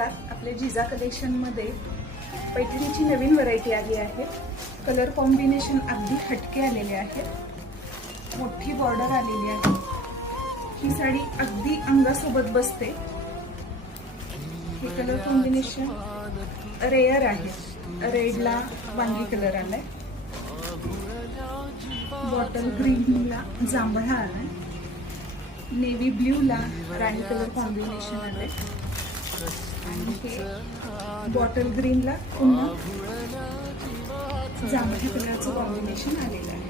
नमस्कार. आपल्या जिजा कलेक्शनमध्ये पैठणीची नवीन व्हरायटी आली आहे. कलर कॉम्बिनेशन अगदी हटके आलेले आहेत. मोठी बॉर्डर आलेली आहे. ही साडी अगदी अंगासोबत बसते. हे कलर कॉम्बिनेशन रेअर आहे. रेडला वांगी कलर आलाय, बॉटल ग्रीनला जांभळा आलाय, नेव्ही ब्ल्यूला राणी कलर कॉम्बिनेशन आलंय आणि हे बॉटल ग्रीनला पुन्हा जांभळ्या कलरचं कॉम्बिनेशन आलेलं आहे.